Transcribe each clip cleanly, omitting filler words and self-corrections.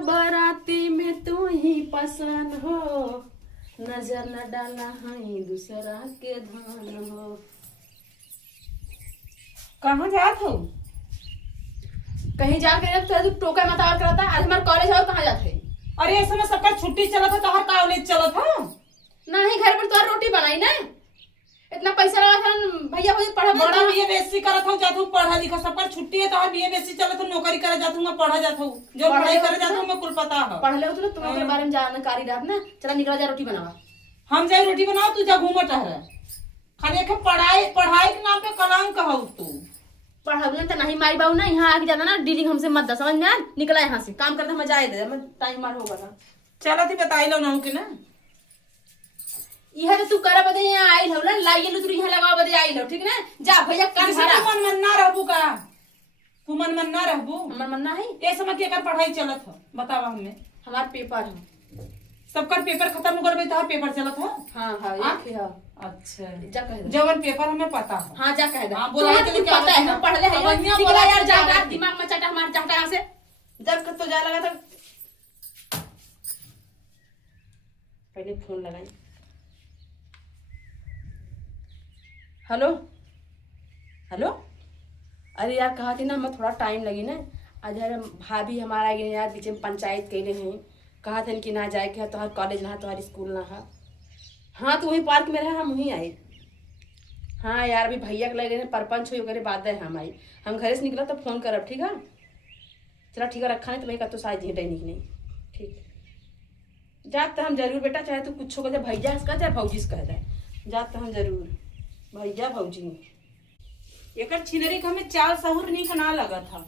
बराती में तू ही पसंद हो, नजर न डाला है दूसरा के धान हो। कहाँ जात हो? कहीं जाके तू टोका मत और करता। आज हमारे कॉलेज आओ, कहाँ जाते? अरे ऐसे में सबका छुट्टी चला था, तोहर कॉलेज चला था? नहीं, घर पर तो रोटी बनाई ना। इतना पैसा लगा था भैया मुझे पढ़ा बड़ा बीएससी करत हूं, जात हूं पढ़ा लिखा, सबका छुट्टी है, तोहर बीएससी चलत हूं, नौकरी करे जात हूं, मैं पढ़ा जात हूं, जो पढ़ाई करे जात हूं मैं कुल पता है। पढ़ ले तो तुम्हारे बारे में जानकारी रहा ना। चला निकल जा, रोटी बनावा। हम जाए रोटी बनाओ, तू जा घूमत रह। खाली एक पढ़ाई पढ़ाई के नाम पे कलंक हो तू। पढ़ा तो नहीं मारी बाबू ना, यहाँ आके जाना ना डीलिंग हमसे मत दा, समझ में आ? निकला यहाँ से, काम करते मैं जाए दे, टाइम मार होगा था। चला थी बताई लो ना के ना यह तो तू करा बदे यहाँ आई हो ना, लाइए लो तू यहाँ लगा बदे आई हो, ठीक ना? जा भैया काम करा। मन मन ना रहबू का, तू मन मन ना रहबू। हमार मन ना है। ए समय के कर पढ़ाई चलत हो, बतावा हमें। हमार पेपर है, सबका पेपर खत्म हो गए, तो पेपर चलत हो। हाँ हाँ एक है। अच्छा जा कह दे। जवन पेपर हमें पता है। हाँ जा कह दे। हाँ बोला है, क्या पता है? हम पढ़ ले है। निकला यार, जा दिमाग में चटा हमार चाहता यहाँ से। जब तो जा लगा था, पहले फोन लगाई। Hello hello. अरे यार कहा थी ना, मैं थोड़ा टाइम लगी ना। आज यार भाभी हमारा गए यार, बीच में पंचायत कैले हैं। कहा था कि ना जाए के, तोहर कॉलेज ना, तोहर स्कूल ना है। हाँ तो वही पार्क में रहे, हम वहीं आए। हाँ यार अभी भैया के लगे परपंच हो करे बाद है हम आई। हम घर से निकला तो फोन करब, ठीक है? चला ठीक है, रखा नहीं तो मैं तो शायद झेटे नहीं। ठीक जात तो हम जरूर बेटा, चाहे तू कुछ हो, भैया से कह चाहे भौजी से कह दे, जात तो हम जरूर भैया भौजी। एक छिनरी का हमें चाल सहूर नीक ना लगा था।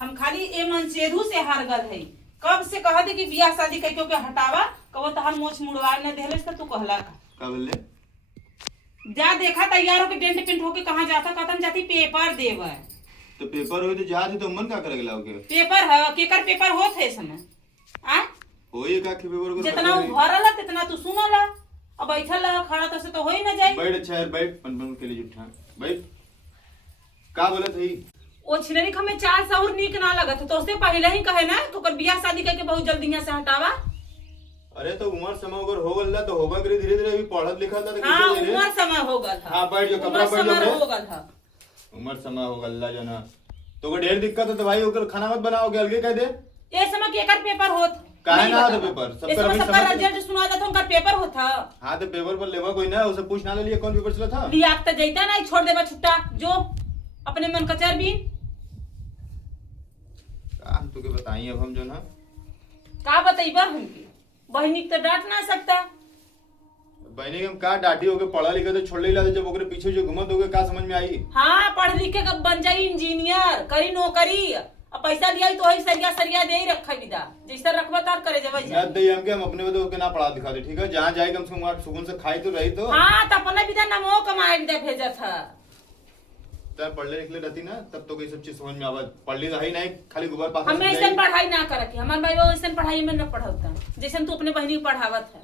हम खाली ए मनसेधु से हार गल है। कब से कहा थे कि बियाह शादी करके के हटावा, कहो तहर मोछ मुड़वा न देले त तू कहला का बोले जा देखा तैयार होके डेंट पेंट होके कहां जाता, कहतन जाती पेपर देवा। तो पेपर हो तो जा तो मन का करे लाओगे? पेपर है केकर पेपर होत है समय आ होई का के पेपर को जितना भरला तितना तू सुनला। अब बैठल खड़ा तो से तो होई न जाई। बैठ अच्छा है, बैठ पन के लिए जुठा बैठ। का बोले थी ओ छिनरी का हमें चाल सहूर नीक ना लगत तो उससे पहले ही कहे ना तो कर बियाह शादी करके बहुत जल्दी यहां से हटावा। अरे तो उम्र समय अगर हो गल तो होगा करे, धीरे धीरे अभी पढ़त लिखत था। हां उम्र समय हो गल था। हां बैठ जो कपड़ा बैठ जो हो गल था। उम्र समय हो गल जना तो को ढेर दिक्कत है तो भाई ओकर खाना मत बनाओगे, अलगे कह दे। ए समय केकर पेपर होत काहे ना होता पेपर सबका अभी सबका रिजल्ट सुना जाता उनका पेपर होता। हां तो पेपर पर लेवा कोई ना, उसे पूछ ना ले लिए कौन पेपर चला था। लिया त जैता नहीं, छोड़ देबा छुट्टा जो अपने मन का चर भी हम तो के बताई। अब हम जो ना का बताइबा हमकी बहनी तो डांट ना सकता। बहनी के हम का डांटी होके पढ़ा लिखा तो छोड़ ले ला, जब ओकरे पीछे जो घुमत होगे का समझ में आई। हाँ पढ़ लिख के बन जाई इंजीनियर, करी नौकरी, अब पैसा दिया तो वही सरिया सरिया दे ही रखा विदा, जैसा रखबा तार करे जब ना दे हम के हम अपने बदो के ना पढ़ा दिखा दे, ठीक है? जहां जाए कम से कम सुकून से खाई तो रही तो। हाँ तो अपना विदा नमो कमाए विदा भेजा था। तब पढ़ले लिखले रहती ना तब तो कोई सब चीज समझ में आवा। पढ़ली रही नहीं खाली गोबर पास। हमें ऐसा पढ़ाई ना करके, हमारे भाई वो ऐसा पढ़ाई में न पढ़ाता जैसे तू अपने बहनी को पढ़ावत है।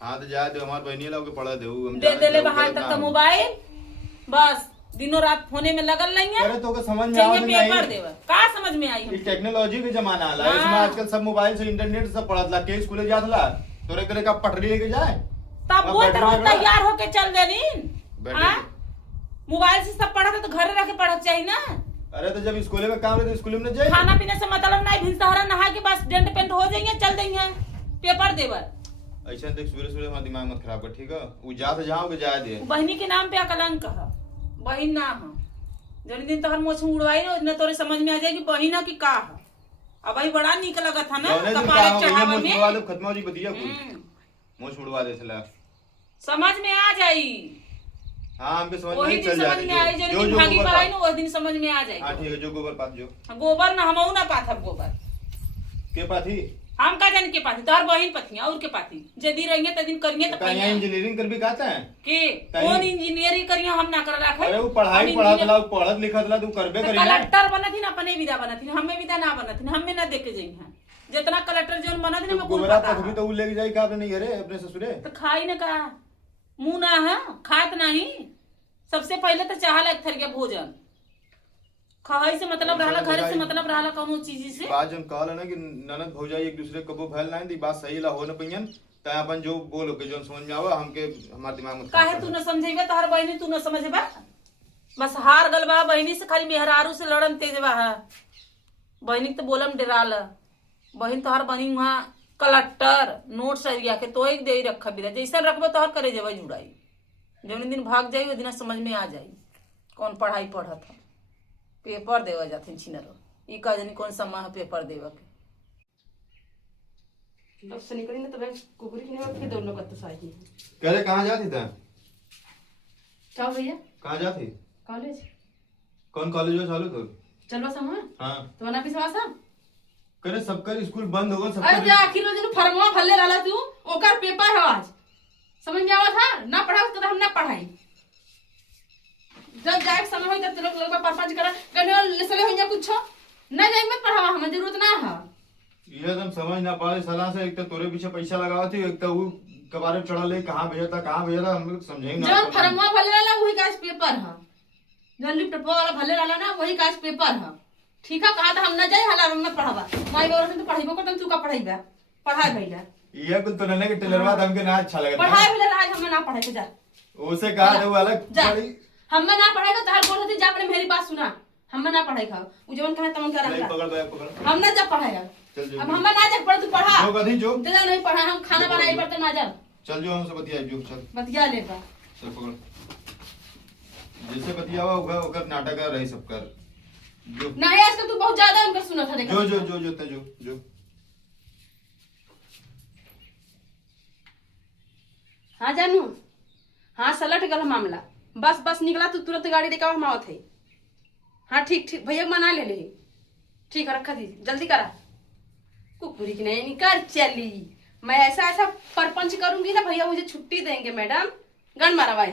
हाँ तो जा दे, हमार बहनी लोग के पढ़ा दे हम दे देले बाहर तक मोबाइल, बस दिनों रात फोने में लगल नहीं है। अरे तो के समझ में आवा पेपर देवा का समझ में आई। इस टेक्नोलॉजी के जमाना आला, इसमें आजकल सब मोबाइल से इंटरनेट से सब पढ़त ला। के स्कूल जात ला तोरे करे का पटरी लेके जाए तब वो तैयार होके चल देनी। मोबाइल से सब पढ़ा तो घर रह के पढ़त चाहिए ना। अरे तो जब स्कूल में काम रहे तो स्कूल में जाए। खाना पीने से मतलब नहीं, भिनसहरा नहा के बस डेंट पेंट हो जाएंगे चल देंगे पेपर देवर। ऐसा देख सुबह सुबह हमारा दिमाग मत खराब कर, ठीक है? वो जा तो जाओगे जा दे। बहनी के नाम पे अकलंक है, बहन ना है। जन दिन तोहर मोछ उड़वाई न तोरे समझ में आ जाएगी बहिना की का है। अब भाई बड़ा नीक लगा था ना कपारे चढ़ावा में। खत्म हो जी बतिया कुल मोछ उड़वा दे चला, समझ में आ जाई। हाँ हमके समझ वही में दिन चल समझ में आई, जो दिन भागी पर आई ना वो दिन समझ में आ जाएगी। हाँ ठीक है, जो गोबर पात जो गोबर ना हमऊ ना पाथब गोबर के पाथी हम का जान के पाथी तोहर बहिन पथी और के पाथी जदी रहेंगे त दिन करिए त कहीं इंजीनियरिंग कर भी कहता है के कौन इंजीनियरिंग करिए हम ना कर रखा। अरे वो पढ़ाई पढ़त ला, पढ़त लिखत ला, तू करबे करी ना। कलेक्टर बनत ना अपने विदा बनत हमें विदा ना बनत हमें ना देके जाई हां जितना कलेक्टर जोन बनत ना मैं गोबरा पथ भी तो उ लेके जाई का अपने नहीं अरे अपने ससुरे तो खाई ना का मुंह ना है खात नहीं। सबसे पहले तो चाहला एक थरिया भोजन खाई से मतलब रहला, घर से मतलब रहला, कौनो चीज से। बात जन कहल ना कि ननद भौजाई एक दूसरे कबो भैल ना दी बात सही ला हो न पहियन त अपन जो बोलो के जो समझ में आवा हमके हमार दिमाग में काहे तू न समझेबा, तोहर बहनी तू न समझेबा, बस हार गल बा बहनी से, खाली मेहरारू से लड़न तेज बा। बहनी तो बोलम डराल, बहन तोहर बनी वहाँ कलेक्टर नोट सरिया के तो एक दे रखा बिना, जैसा रखबो तोहर करे जब जुड़ाई, जौन दिन भाग जाई वो दिन समझ में आ जाई कौन पढ़ाई पढ़त है। पेपर देवा जाते छिनरो, ई का जानी कौन समय है पेपर देवा के। बस से निकली ना तो मैं कुकुरी की नहीं, फिर दोनों का तो साही कह रे कहां जाती था? क्या भैया? कहां जाती? कॉलेज। कौन कॉलेज में चालू तो? चलो समझ हां तो बना पिसवा सब। करे सबकर स्कूल बंद हो गए सब। अरे आखिर में जो फरमवा भल्ले रहला तू, ओकर पेपर है आज, समझ में आवत था ना? पढ़ाओ तो हम ना पढ़ाई, जब जाए समय होई तब लोग लोग परपंच करा कने लेसले होइया कुछो ना जाए मत पढ़ावा, हमें जरूरत ना है। ये तुम समझ ना पाए साला से, एक तो तोरे पीछे पैसा लगावा थी, एक तो वो कबारे चढ़ा ले कहां भेजा था हम लोग समझेंगे ना। जब फरमवा भल्ले रहला वही का पेपर है, जब लिफ्ट वाला भल्ले रहला ना वही का पेपर है। ठीक है, कहा था हम ना जाए हला रूम में पढ़ावा, माई बाबू तो पढ़ाइबो को तू का पढ़ाईबा, पढ़ाई भैया ये कुल तो नन्हे के टेलरवा हमके ना अच्छा लगा पढ़ाई भैया आज हम ना पढ़ाई के जा, उसे कहा था वो अलग जा पढ़ी। हम ना पढ़ाएगा तो हर बोल होती जा, अपने मेरी बात सुना, हम ना पढ़ाएगा वो जवन कहे तमन कर नहीं रहा, पकड़ बैग पकड़ हम ना जा पढ़ाएगा। चल जो अब हम ना जा पढ़, तू पढ़ा जो कभी जो तेरा नहीं पढ़ा, हम खाना बनाई पड़ते ना जा चल जो हमसे बतिया जो चल बतिया लेगा। चल पकड़ जैसे बतियावा होगा ओकर नाटक कर रही सब कर जो नहीं आज तू बहुत ज्यादा उनका सुना था देखा। जो हाँ जानू, हाँ सलट गल मामला, बस बस निकला तू तुरंत गाड़ी लेकर हम आवत है। हाँ ठीक ठीक भैया मना ले ले, ठीक है रखा थी जल्दी करा, कुकुरी की नहीं निकल चली। मैं ऐसा ऐसा परपंच करूंगी ना भैया मुझे छुट्टी देंगे मैडम, गन मारवाई।